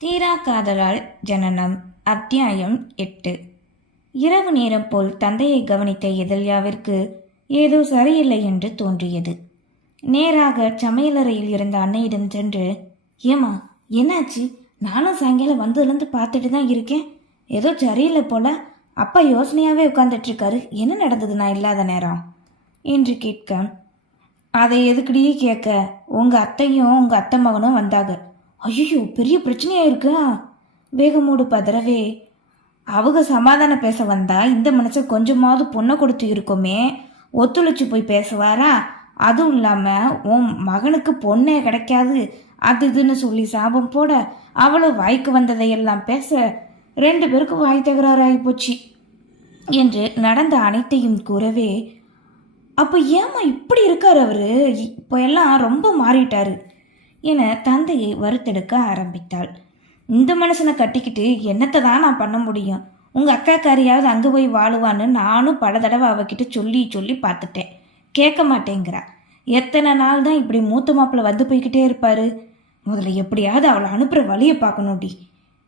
தீரா காதலால் ஜனனம் அத்தியாயம் எட்டு. இரவு நேரம் போல் தந்தையை கவனித்த எதல்யாவிற்கு ஏதோ சரியில்லை என்று தோன்றியது. நேராக சமையலறையில் இருந்த அன்னையிடம் சென்று ஏமா என்னாச்சு? நானும் சாயங்காலம் வந்ததுலேருந்து பார்த்துட்டு தான் இருக்கேன். ஏதோ சரியில்லை போல. அப்பா யோசனையாகவே உட்காந்துட்ருக்காரு என்ன நடந்தது? நான் இல்லாத நேரம். என்று கேட்க அதை எதுக்கடியே கேட்க? உங்கள் அத்தையும் உங்கள் அத்தை மகனும் வந்தாங்க. ஐயோ பெரிய பிரச்சனையா இருக்கா வேகமோடு பதறவே அவங்க சமாதானம் பேச வந்தா இந்த மனுஷன் கொஞ்சமாவது பொண்ணை கொடுத்து இருக்கோமே. ஒத்துழைச்சு போய் பேசுவாரா? அதுவும் இல்லாமல் உன் மகனுக்கு பொண்ணே கிடைக்காது. அது இதுன்னு சொல்லி சாபம் போட அவளும் வாய்க்கு வந்ததையெல்லாம் பேச ரெண்டு பேருக்கும் வாய் தகராறாகி போச்சு. என்று நடந்த அனைத்தையும் கூறவே அப்போ ஏம்மா இப்படி இருக்கார் அவரு? இப்போ எல்லாம் ரொம்ப மாறிட்டாரு. என தந்தையை வறுத்தெடுக்க ஆரம்பித்தாள். இந்த மனுஷனை கட்டிக்கிட்டு என்னத்தை தான் நான் பண்ண முடியும்? உங்கள் அக்காக்காரியாவது அங்கே போய் வாழுவான்னு நானும் பல தடவை அவகிட்ட சொல்லி சொல்லி பார்த்துட்டேன். கேட்க மாட்டேங்கிறா. எத்தனை நாள் தான் இப்படி மூத்த மாப்பிள்ளை வந்து போய்கிட்டே இருப்பாரு? முதல்ல எப்படியாவது அவளை அனுப்புகிற வழியை பார்க்கணும்டி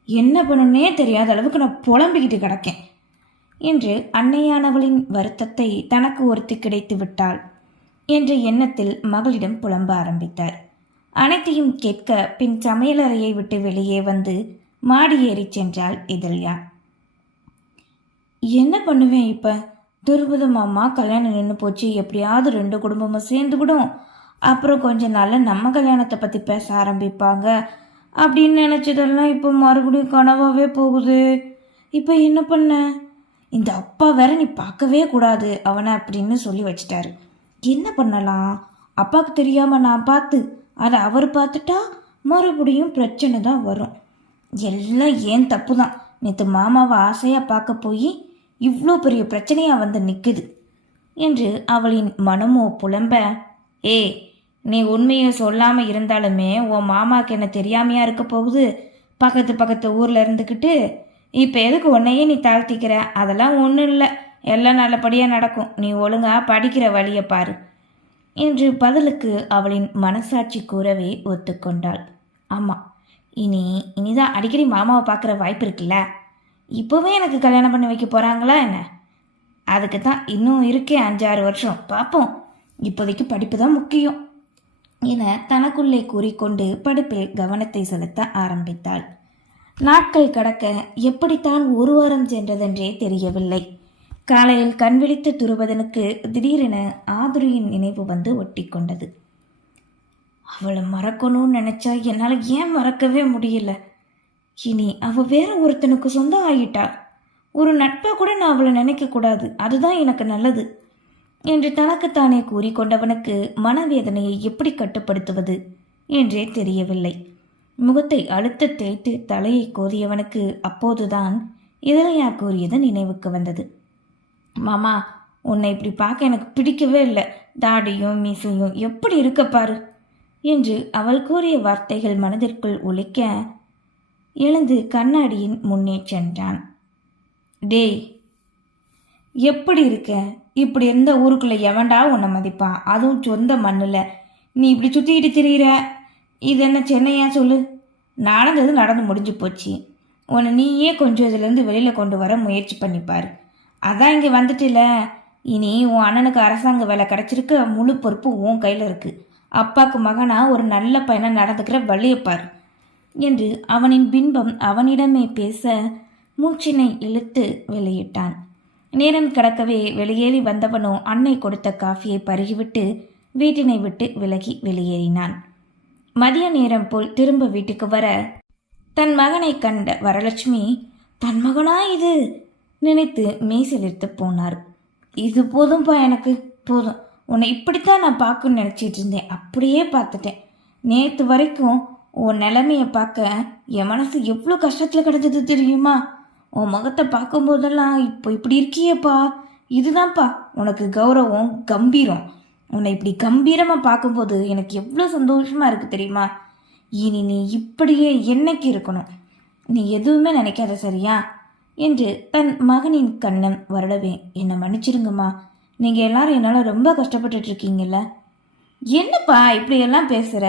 என்ன பண்ணணுன்னே தெரியாத அளவுக்கு நான் புலம்பிக்கிட்டு கிடக்கேன் என்று அன்னையானவளின் வருத்தத்தை தனக்கு ஒருத்தி கிடைத்து விட்டாள். என்ற எண்ணத்தில் மகளிடம் புலம்ப ஆரம்பித்தார். அனைத்தையும் கேட்க பின் சமையலறையை விட்டு வெளியே வந்து மாடி ஏறி சென்றாள் இதழ்யா என்ன பண்ணுவேன் இப்போ? துருபத மாமா கல்யாணம் நின்று போச்சு. எப்படியாவது ரெண்டு குடும்பமும் சேர்ந்துக்கிடும் அப்புறம் கொஞ்ச நாளில் நம்ம கல்யாணத்தை பற்றி பேச ஆரம்பிப்பாங்க. அப்படின்னு நினச்சதெல்லாம் இப்போ மறுபடியும் கனவாகவே போகுது. இப்போ என்ன பண்ண? இந்த அப்பா வேற நீ பார்க்கவே கூடாது. அவனை அப்படின்னு சொல்லி வச்சிட்டாரு. என்ன பண்ணலாம்? அப்பாவுக்கு தெரியாமல் நான் பார்த்து அதை அவர் பார்த்துட்டா மறுபடியும் பிரச்சனை தான் வரும். எல்லாம் ஏன் தப்பு தான் நேற்று மாமாவை ஆசையாக பார்க்க போய் இவ்வளோ பெரிய பிரச்சனையாக வந்து நிற்குது என்று அவளின் மனமோ புலம்ப ஏ நீ உண்மையை சொல்லாமல் இருந்தாலுமே உன் மாமாவுக்கு என்ன தெரியாமையாக இருக்க போகுது? பக்கத்து பக்கத்து ஊரில் இருந்துக்கிட்டு இப்போ எதுக்கு உன்னையே நீ தாழ்த்திக்கிற? அதெல்லாம் ஒன்றும் இல்லை. எல்லாம் நல்லபடியாக நடக்கும். நீ ஒழுங்காக படிக்கிற வழியை பாரு. என்று பதிலுக்கு அவளின் மனசாட்சி கூறவே ஒத்துக்கொண்டாள். ஆமாம் இனி இனிதான் அடிக்கடி மாமாவை பார்க்குற வாய்ப்பு இருக்குல்ல? இப்போவே எனக்கு கல்யாணம் பண்ணி வைக்க போகிறாங்களா என்ன? அதுக்கு தான் இன்னும் இருக்கே அஞ்சாறு வருஷம். பார்ப்போம் இப்போதைக்கு படிப்பு தான் முக்கியம். என தனக்குள்ளே கூறிக்கொண்டு படிப்பில் கவனத்தை செலுத்த ஆரம்பித்தாள். நாட்கள் கடக்க எப்படித்தான் ஒரு வாரம் சென்றதென்றே தெரியவில்லை. காலையில் கண் விழித்த துருவதனுக்கு திடீரென ஆதுரியின் நினைவு வந்து ஒட்டி கொண்டது அவளை மறக்கணும்னு நினைச்சா என்னால் ஏன் மறக்கவே முடியல? இனி அவள் வேற ஒருத்தனுக்கு சொந்தம் ஆகிட்டா ஒரு நட்பை கூட நான் அவளை நினைக்க கூடாது. அதுதான் எனக்கு நல்லது என்று தனக்குத்தானே கூறிக்கொண்டவனுக்கு மனவேதனையை எப்படி கட்டுப்படுத்துவது என்றே தெரியவில்லை. முகத்தை அழுத்த தேய்த்து தலையை கோதியவனுக்கு அப்போதுதான் இதழையா கூறியது நினைவுக்கு வந்தது. மாமா உன்னை இப்படி பார்க்க எனக்கு பிடிக்கவே இல்லை. தாடியும் மீசையும் எப்படி இருக்க பாரு? என்று அவள் கூறிய வார்த்தைகள் மனதிற்குள் ஒழிக்க எழுந்து கண்ணாடியின் முன்னே சென்றான். டேய் எப்படி இருக்க? இப்படி இருந்த ஊருக்குள்ள எவன்டா உன்னை மதிப்பான் அதுவும் சொந்த மண்ணில். நீ இப்படி சுற்றிக்கிட்டு திரியிற? இது என்ன சென்னையா சொல்லு? நடந்தது நடந்து முடிஞ்சு போச்சு. உன்னை நீயே கொஞ்சம் இதுலேருந்து வெளியில் கொண்டு வர முயற்சி பண்ணிப்பார் அதான் இங்கே வந்துட்டில. இனி உன் அண்ணனுக்கு அரசாங்க வேலை கிடச்சிருக்க. முழு பொறுப்பு உன் கையில் இருக்குது அப்பாவுக்கு மகனா ஒரு நல்ல பையனாக நடந்துக்கிற வழியப்பார் என்று அவனின் பின்பம் அவனிடமே பேச மூச்சினை இழுத்து வெளியிட்டான். நேரம் கிடக்கவே வெளியேறி வந்தவனோ அன்னை கொடுத்த காஃபியை பருகிவிட்டு வீட்டினை விட்டு விலகி வெளியேறினான். மதிய நேரம் போல் திரும்ப வீட்டுக்கு வர தன் மகனை கண்ட வரலட்சுமி தன் மகனா இது? நினைத்து மெய்சிலிர்த்து போனார். இது போதும்பா எனக்கு? போதும். உன்னை இப்படித்தான் நான் பார்க்கணும்னு நினச்சிட்டு இருந்தேன். அப்படியே பார்த்துட்டேன். நேற்று வரைக்கும் உன் நிலைமையை பார்க்க என் மனசு எவ்வளோ கஷ்டத்தில் கிடந்தது தெரியுமா? உன் முகத்தை பார்க்கும்போதெல்லாம் இப்போ இப்படி இருக்கியேப்பா. இதுதான்ப்பா. உனக்கு கௌரவம் கம்பீரம். உன்னை இப்படி கம்பீரமாக பார்க்கும்போது எனக்கு எவ்வளோ சந்தோஷமாக இருக்குது தெரியுமா? இனி நீ இப்படியே என்னைக்கு இருக்கணும்? நீ எதுவுமே நினைக்காத சரியா? என்று தன் மகனின் கண்ணம் வருடவே என்னை மன்னிச்சிருங்கம்மா. நீங்கள் எல்லாரும் என்னால் ரொம்ப கஷ்டப்பட்டுட்டு இருக்கீங்கல்ல? என்னப்பா இப்படியெல்லாம் பேசுகிற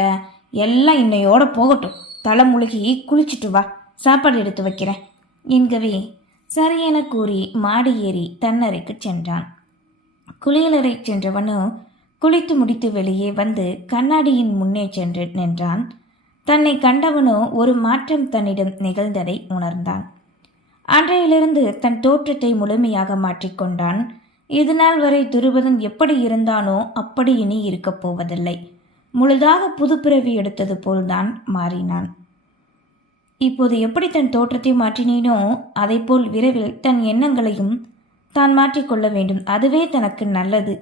எல்லாம் இன்னையோட போகட்டும். தலை முழுகி குளிச்சுட்டு வா. சாப்பாடு எடுத்து வைக்கிறேன். என்கவே சரியென கூறி மாடி ஏறி தன்னறைக்கு சென்றான். குளியலறை சென்றவனோ குளித்து முடித்து வெளியே வந்து கண்ணாடியின் முன்னே சென்று நின்றான். தன்னை கண்டவனோ ஒரு மாற்றம் தன்னிடம் நிகழ்ந்ததை உணர்ந்தான். அன்றையிலிருந்து தன் தோற்றத்தை முழுமையாக மாற்றிக்கொண்டான் இதுநாள் வரை துருபதன் எப்படி இருந்தானோ அப்படி இனி இருக்கப் போவதில்லை. முழுதாக புதுப்பிறவி எடுத்தது போல்தான் மாறினான். இப்போது எப்படி தன் தோற்றத்தை மாற்றினேனோ அதைப்போல் விரைவில் தன் எண்ணங்களையும் தான் மாற்றிக்கொள்ள வேண்டும். அதுவே தனக்கு நல்லது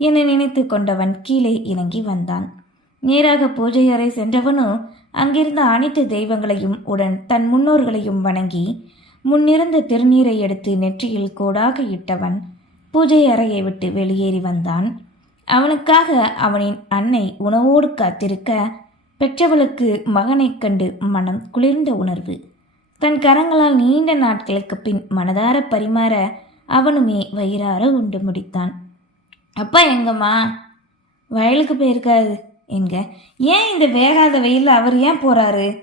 என நினைத்து கொண்டவன் கீழே இறங்கி வந்தான். நேராக பூஜை அறை சென்றவனோ அங்கிருந்த அனைத்து தெய்வங்களையும் உடன் தன் முன்னோர்களையும் வணங்கி முன்னிருந்த திருநீரை எடுத்து நெற்றியில் கோடாக இட்டவன் பூஜை அறையை விட்டு வெளியேறி வந்தான். அவனுக்காக அவனின் அன்னை உணவோடு காத்திருக்க பெற்றவளுக்கு மகனைக் கண்டு மனம் குளிர்ந்த உணர்வு. தன் கரங்களால் நீண்ட நாட்களுக்கு பின் மனதார பரிமாற அவனுமே வயிறார உண்டு முடித்தான். அப்பா எங்கம்மா? வயலுக்கு போயிருக்காரு. என்க ஏன் இந்த வேகாத வெயிலில் அவர் ஏன் போறாரு?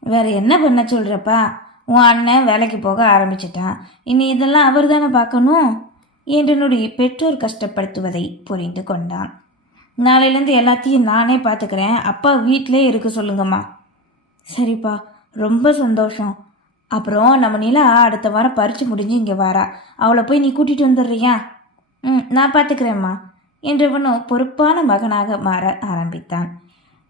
வேற என்ன பண்ண சொல்றப்பா? உன் அண்ணன் வேலைக்கு போக ஆரம்பிச்சிட்டான். இனி இதெல்லாம் அவர் தானே பார்க்கணும்? என்றனுடைய பெற்றோர் கஷ்டப்படுத்துவதை புரிந்து கொண்டான். நாளையிலேருந்து எல்லாத்தையும் நானே பார்த்துக்கிறேன். அப்பா வீட்டிலே இருக்க சொல்லுங்கம்மா. சரிப்பா ரொம்ப சந்தோஷம். அப்புறம் நம்ம நிலா அடுத்த வாரம் பறித்து முடிஞ்சு இங்கே வாரா. அவளை போய் நீ கூட்டிகிட்டு வந்துடுறியா? ம் நான் பார்த்துக்கிறேம்மா. என்றவனும் பொறுப்பான மகனாக மாற ஆரம்பித்தான்.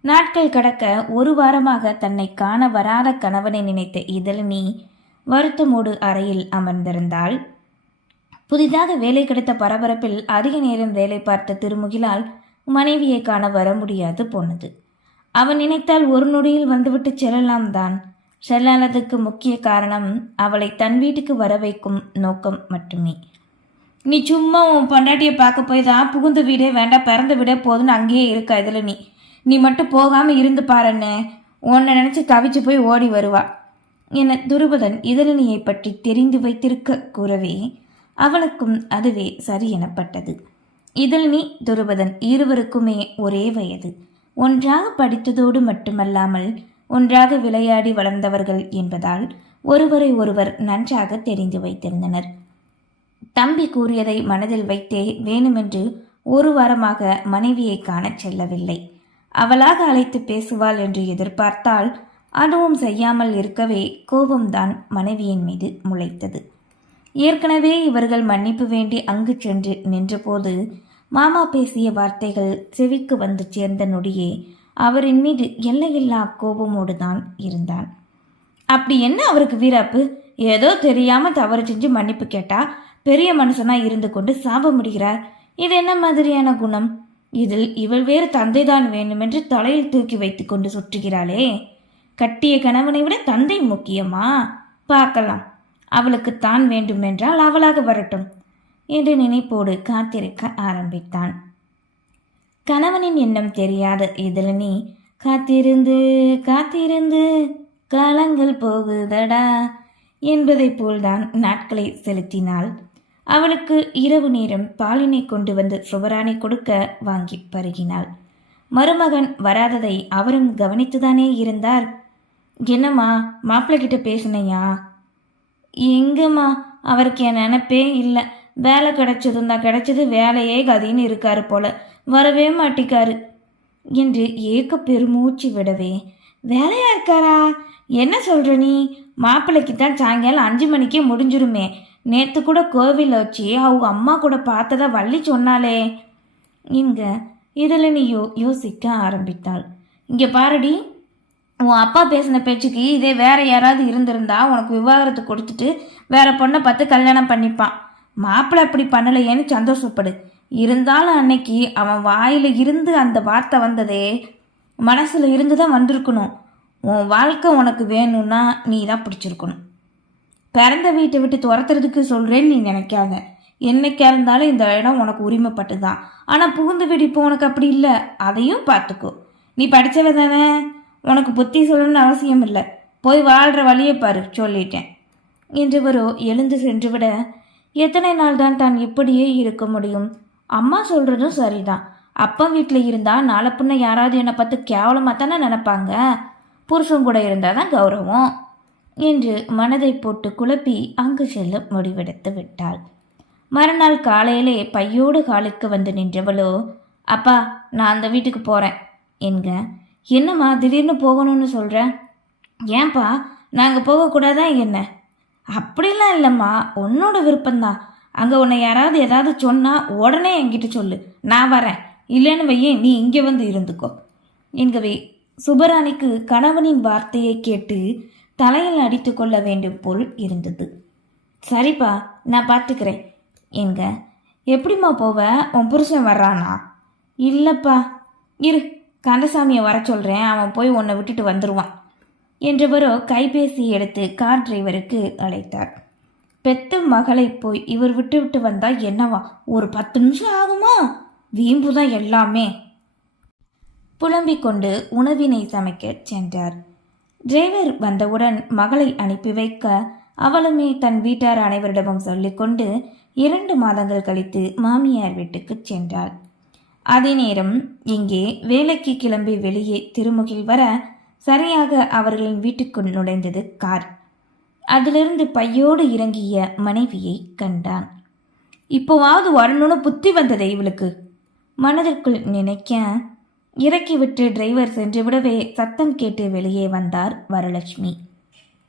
நாட்கள் கடக்க ஒரு வாரமாக தன்னை காண வராத கணவனை நினைத்த இதழினி வருத்தமோடு அறையில் அமர்ந்திருந்தாள். புதிதாக வேலை கிடைத்த பரபரப்பில் அதிக நேரம் வேலை பார்த்த திருமுகிலால் மனைவியை காண வர முடியாது போனது. அவன் நினைத்தால் ஒரு நொடியில் வந்துவிட்டு செல்லலாம் தான். செல்லாததுக்கு முக்கிய காரணம் அவளை தன் வீட்டுக்கு வர வைக்கும் நோக்கம் மட்டுமே. நீ சும்மா உன் பொண்டாட்டியை பார்க்க போய் தான் புகுந்த வீடே வேண்டாம் பிறந்த வீடே போதுன்னு அங்கேயே இருக்க இதில் நீ? நீ மட்டும் போகாமல் இருந்து பாருன்னு உன்னை நினச்சி தவிச்சு போய் ஓடி வருவா. என துருபதன் இதழினியை பற்றி தெரிந்து வைத்திருக்க கூறவே அவளுக்கும் அதுவே சரி எனப்பட்டது. இதழினி துருபதன் இருவருக்குமே ஒரே வயது. ஒன்றாக படித்ததோடு மட்டுமல்லாமல் ஒன்றாக விளையாடி வளர்ந்தவர்கள் என்பதால் ஒருவரை ஒருவர் நன்றாக தெரிந்து வைத்திருந்தனர். தம்பி கூறியதை மனதில் வைத்தே வேணுமென்று ஒரு வாரமாக மனைவியை காணச் செல்லவில்லை. அவளாக அழைத்து பேசுவாள் என்று எதிர்பார்த்தால் அதுவும் செய்யாமல் இருக்கவே கோபம்தான் மனைவியின் மீது முளைத்தது. ஏற்கனவே இவர்கள் மன்னிப்பு வேண்டி அங்கு சென்று நின்றபோது மாமா பேசிய வார்த்தைகள் செவிக்கு வந்து சேர்ந்த நொடியே அவரின் மீது எல்லையில்லா கோபமோடு தான் இருந்தான். அப்படி என்ன அவருக்கு வீராப்பு? ஏதோ தெரியாம தவறு செஞ்சு மன்னிப்பு கேட்டா பெரிய மனுஷனா இருந்து கொண்டு சாப முடிகிறார். இது என்ன மாதிரியான குணம்? இதில் இவள் வேறு தந்தைதான் வேண்டுமென்று தலையில் தூக்கி வைத்து கொண்டு சுற்றுகிறாளே. கட்டிய கணவனை விட தந்தை முக்கியமா? பார்க்கலாம். அவளுக்கு தான் வேண்டுமென்றால் அவளாக வரட்டும் என்று நினைப்போடு காத்திருக்க ஆரம்பித்தான். கணவனின் எண்ணம் தெரியாத. இதழனி காத்திருந்து காத்திருந்து காலங்கள் போகுதடா என்பதைப் போல்தான் நாட்களை செலுத்தினாள். அவளுக்கு இரவு நேரம் பாலினை கொண்டு வந்து சுவராணி கொடுக்க வாங்கி பருகினாள். மருமகன் வராததை அவரும் கவனித்துதானே இருந்தார். என்னம்மா மாப்பிள்ளை கிட்ட பேசினையா? எங்கம்மா அவருக்கு என் நினப்பே இல்லை. வேலை கிடைச்சதும் தான் கிடைச்சது வேலையே கதின்னு இருக்காரு போல. வரவே மாட்டிக்காரு. என்று ஏக்க பெருமூச்சு விடவே வேலையா இருக்காரா? என்ன சொல்ற நீ? மாப்பிள்ளைக்கு தான் சாயங்காலம் அஞ்சு மணிக்கே முடிஞ்சிருமே. நேற்று கூட கோவில் வச்சு அவங்க அம்மா கூட பார்த்ததா வள்ளி சொன்னாலே இங்க இதில் நீ யோ யோசிக்க ஆரம்பித்தாள். இங்கே பாருடி உன் அப்பா பேசின பேச்சுக்கு இதே வேற யாராவது இருந்திருந்தா உனக்கு விவாகரத்து கொடுத்துட்டு வேற பொண்ணை பார்த்து கல்யாணம் பண்ணிப்பான். மாப்பிள்ளை அப்படி பண்ணலையேன்னு சந்தோஷப்படு. இருந்தாலும் அன்னைக்கு அவன் வாயில இருந்து அந்த வார்த்தை வந்ததே மனசில் இருந்து தான் வந்திருக்கணும். உன் வாழ்க்கை உனக்கு வேணும்னா நீ தான் பிடிச்சிருக்கணும். பிறந்த வீட்டை விட்டு துரத்துறதுக்கு சொல்கிறேன்னு நீ நினைக்காத. என்னைக்கா இருந்தாலும் இந்த இடம் உனக்கு உரிமைப்பட்டு தான் ஆனால் புகுந்து வீடு இப்போ உனக்கு அப்படி இல்லை. அதையும் பார்த்துக்கோ. நீ படித்தவ தானே? உனக்கு புத்தி சொல்லணும்னு அவசியம் இல்லை. போய் வாழ்கிற வழியை பாரு சொல்லிட்டேன். என்றவரோ எழுந்து சென்றுவிட எத்தனை நாள் தான் தான் இப்படியே இருக்க முடியும்? அம்மா சொல்கிறதும் சரிதான். அப்பா வீட்டில் இருந்தால் நாளை பின்ன யாராவது என்னை பார்த்து கேவலமாக தானே நினைப்பாங்க? புருஷன் கூட இருந்தால் தான் கௌரவம். என்று மனதை போட்டு குழப்பி அங்கு செல்ல முடிவெடுத்து விட்டாள். மறுநாள் காலையிலே பையோடு காலுக்கு வந்து நின்றவளோ அப்பா நான் அந்த வீட்டுக்கு போகிறேன் என்க என்னம்மா திடீர்னு போகணும்னு சொல்கிற ஏன்பா நாங்கள் போகக்கூடாதா என்ன? அப்படிலாம் இல்லைம்மா உன்னோட விருப்பம்தான். அங்கே உன்னை யாராவது ஏதாவது சொன்னால் உடனே என்கிட்ட சொல்லு. நான் வரேன். இல்லைன்னு வையேன் நீ இங்கே வந்து இருந்துக்கோ. என்கவே சுபராணிக்கு கணவனின் வார்த்தையை கேட்டு தலையில் அடித்து கொள்ள வேண்டும் போல் இருந்தது. சரிப்பா நான் பார்த்துக்கிறேன். எங்க? எப்படிம்மா போவ? உன் புருஷன் வர்றானா? இல்லைப்பா. இரு கந்தசாமியை வர சொல்கிறேன் அவன் போய் உன்னை விட்டுட்டு வந்துடுவான் என்றவரோ கைபேசி எடுத்து கார் டிரைவருக்கு அழைத்தார். பெத்த மகளை போய் இவர் விட்டு விட்டு வந்தால் என்னவா? ஒரு பத்து நிமிஷம் ஆகுமா? வீம்பு தான் எல்லாமே. புலம்பிக் கொண்டு உணவினை சமைக்க சென்றார். டிரைவர் வந்தவுடன் மகளை அனுப்பி வைக்க அவளுமே தன் வீட்டார் அனைவரிடமும் சொல்லிக்கொண்டு இரண்டு மாதங்கள் கழித்து மாமியார் வீட்டுக்கு சென்றாள். அதே நேரம் இங்கே வேலைக்கு கிளம்பி வெளியே திருமுகில் வர சரியாக அவர்களின் வீட்டுக்குள் நுழைந்தது கார். அதிலிருந்து பையோடு இறங்கிய மனைவியை கண்டான். இப்போவாவது வரணும்னு புத்தி வந்ததே இவளுக்கு? மனதிற்குள் நினைக்க இறக்கிவிட்டு டிரைவர் சென்று விடவே சத்தம் கேட்டு வெளியே வந்தார் வரலட்சுமி.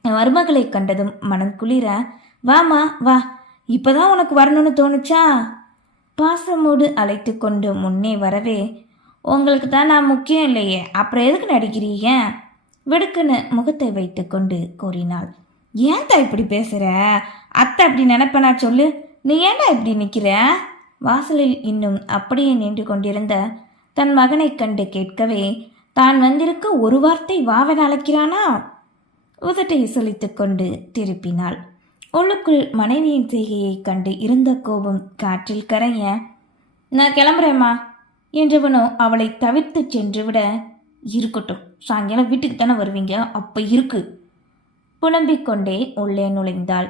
மருமகளை கண்டதும் மனம் குளிர வாமா வா இப்பதான் உனக்கு வரணும்னு தோணுச்சா? பாசமோடு அழைத்து கொண்டு முன்னே வரவே உங்களுக்கு தான் நான் முக்கியம் இல்லையே அப்புறம் எதுக்கு நடிக்கிறீங்க? வெடுக்குன்னு முகத்தை வைத்து கொண்டு கூறினாள். ஏன்டா இப்படி பேசுற? அத்தை அப்படி நினைப்பனா சொல்லு? நீ ஏன்டா இப்படி நிற்கிற வாசலில் இன்னும் அப்படியே நின்று கொண்டிருந்த தன் மகனைக் கண்டு கேட்கவே தான் வந்திருக்க ஒரு வார்த்தை வாவன் அழைக்கிறானா உதட்டை சொலித்து கொண்டு திருப்பினாள். உள்ளுக்குள் மனைவியின் செய்கையைக் கண்டு இருந்த கோபம் காற்றில் கரைய நான் கிளம்புறேம்மா என்றவனோ அவளை தவிர்த்து சென்று விட இருக்கட்டும் சாயங்காலம் வீட்டுக்கு தானே வருவீங்க அப்போ இருக்கு. புலம்பிக் கொண்டே உள்ளே நுழைந்தாள்.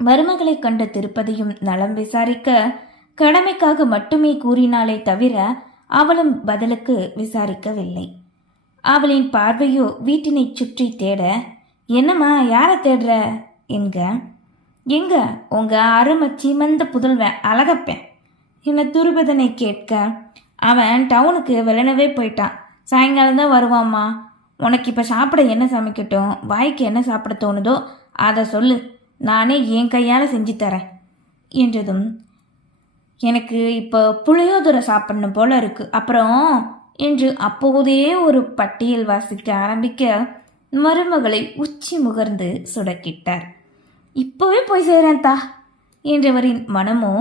மருமகளை கண்ட திருப்பதியும் நலம் விசாரிக்க கடமைக்காக மட்டுமே கூறினாலே தவிர அவளும் பதிலுக்கு விசாரிக்கவில்லை. அவளின் பார்வையோ வீட்டினை சுற்றி தேட என்னம்மா யாரை தேடுற? என்க எங்க உங்க அருமை சீமந்த புதல்வன் அழகப்பேன். என்ன துருபதனை கேட்க அவன் டவுனுக்கு வெள்ளனவே போயிட்டான். சாயங்காலம் தான் வருவாம்மா. உனக்கு இப்போ சாப்பிட என்ன சமைக்கட்டும்? வாய்க்கு என்ன சாப்பிட தோணுதோ அதை சொல்லு. நானே என் கையால் செஞ்சு தரேன். என்றதும் எனக்கு இப்போ புளியோதரை சாப்பிடணும் போல இருக்கு. அப்புறம் என்று அப்போதே ஒரு பட்டியல் வாசிக்க ஆரம்பிக்க மருமகளை உச்சி முகர்ந்து சுடக்கிட்டார். இப்போவே போய் சேரேன் தா என்றவரின் மனமோ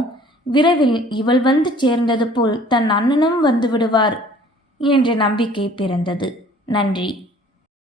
விரைவில் இவள் வந்து சேர்ந்தது போல் தன் அண்ணனும் வந்து விடுவார் என்ற நம்பிக்கை பிறந்தது. நன்றி.